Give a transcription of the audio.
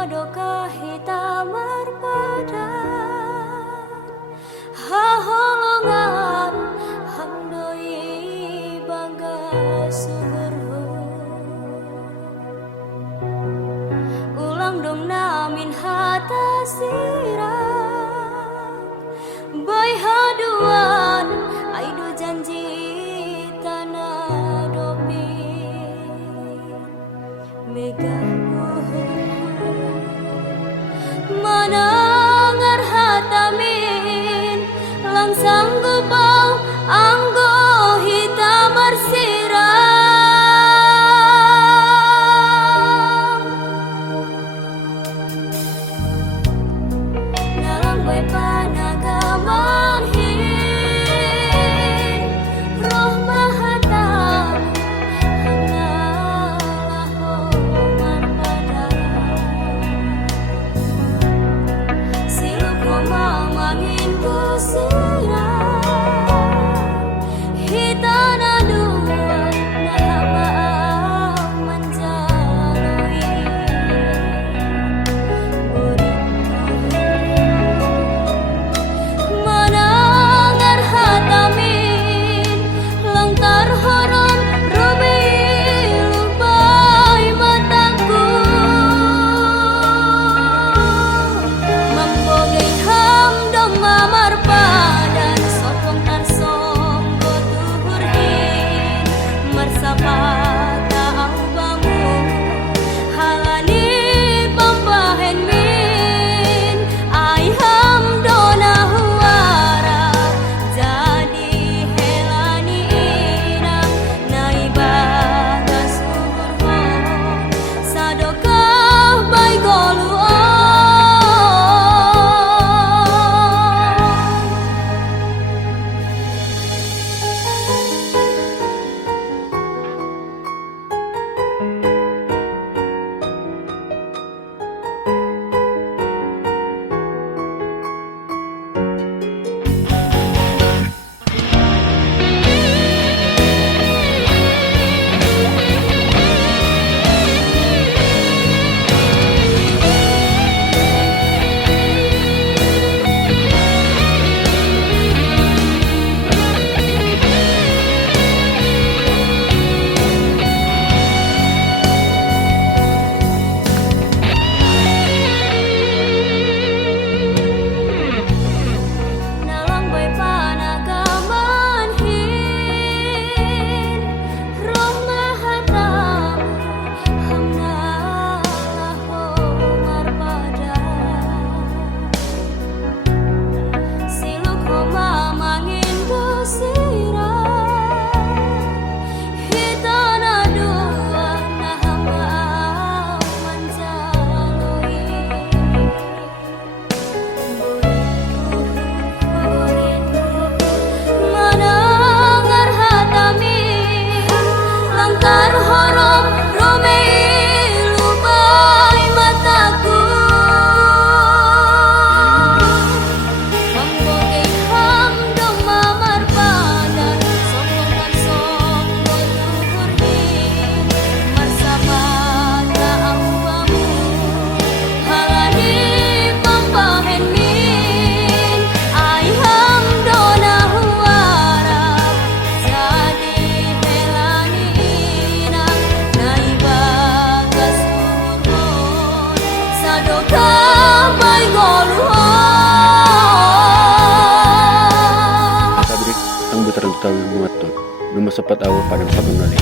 Sadoka hitam marpadan haholongan handoi bangga suburhu ulang dong namin hata sirang boy haduan aido janji tanah dopi mega manangar hatamin lang sanggup bau anggo hitam bersiram dalam gue panagaman hin roh mahatam hangalah hongan mamangin ku sirang hitana dua nahabaa manjalui manangar hatamin langtar haram rubi lubai mataku mambogai dong mamar padan sokong tar songgo tuhurhin marsapata aubamu halani pambahen min aiham dona huara jadi helani ina naibaga suburhon sadokah bai golu Sabrik ang butarang tawing mga to, lumasapat awal padang pagunali.